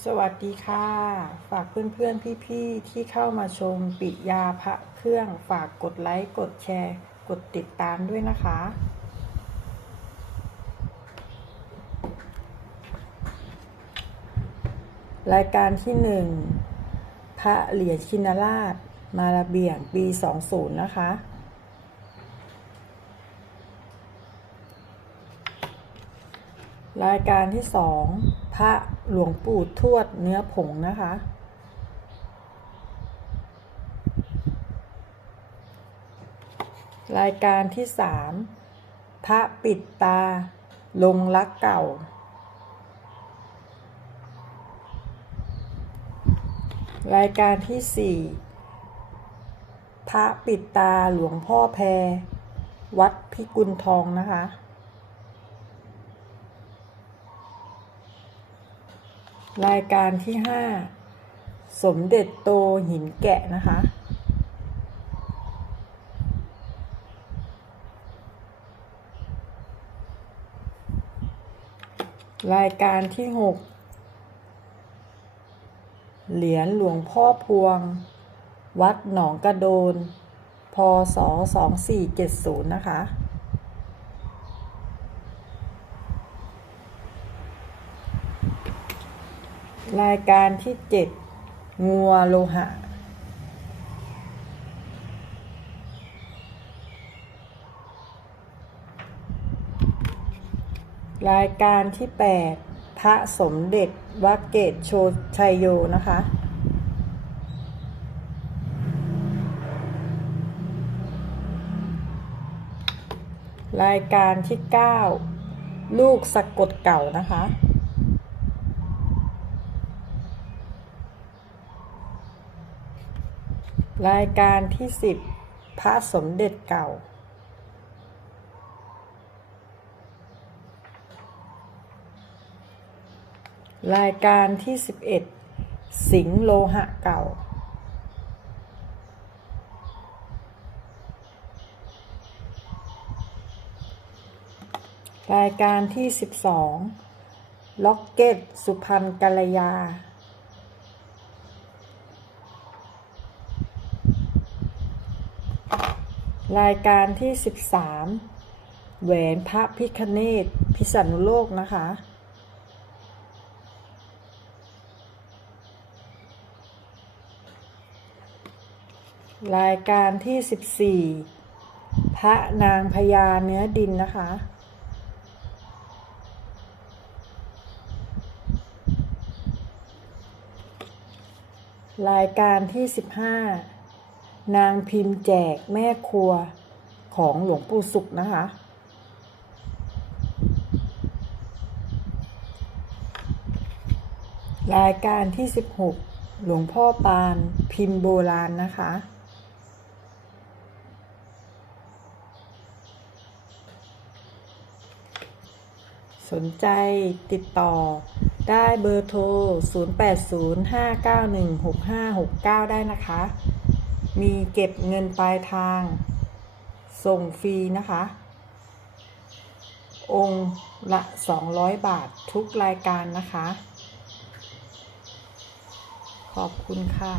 สวัสดีค่ะ ฝากเพื่อนๆ พี่ๆ ที่เข้ามาชมปิยาพระเครื่องฝากกดไลค์ กดแชร์ กดติดตามด้วยนะคะ รายการที่หนึ่งพระเหรียญชินราชมาระเบียงปี 20 นะคะ รายการที่สองพระหลวงปู่ทวดเนื้อผงนะคะ รายการที่สามพระปิดตาลงรักเก่า รายการที่สี่พระปิดตาหลวงพ่อแพร วัดพิกุลทองนะคะ รายการที่ห้าสมเด็จโตหินแกะนะคะ รายการที่หกเหรียญหลวงพ่อพวง วัดหนองกระโดน พศสองสี่เจ็ดศูนย์นะคะ รายการที่เจ็ดงัวโลหะ รายการที่แปดพระสมเด็จวัดเกตโชชัยโยนะคะ รายการที่เก้าลูกสะกดเก่านะคะ รายการที่สิบพระสมเด็จเก่า รายการที่สิบเอ็ดสิงโลหะเก่า รายการที่สิบสองล็อกเก็ตสุพรรณกัลยา รายการที่ 13 แหวนพระพิคเนตพิษณุโลกนะคะ รายการที่ 14 พระนางพญาเนื้อดินนะคะ รายการที่ 15 นางพิมพ์แจกแม่ครัวของหลวงปู่สุขนะคะ รายการที่ 16 หลวงพ่อปานพิมพ์โบราณนะคะ สนใจติดต่อได้เบอร์โทร 0805916569 ได้นะคะ มีเก็บเงินปลายทาง ส่งฟรีนะคะ องค์ละ 200 บาททุกรายการนะคะ ขอบคุณค่ะ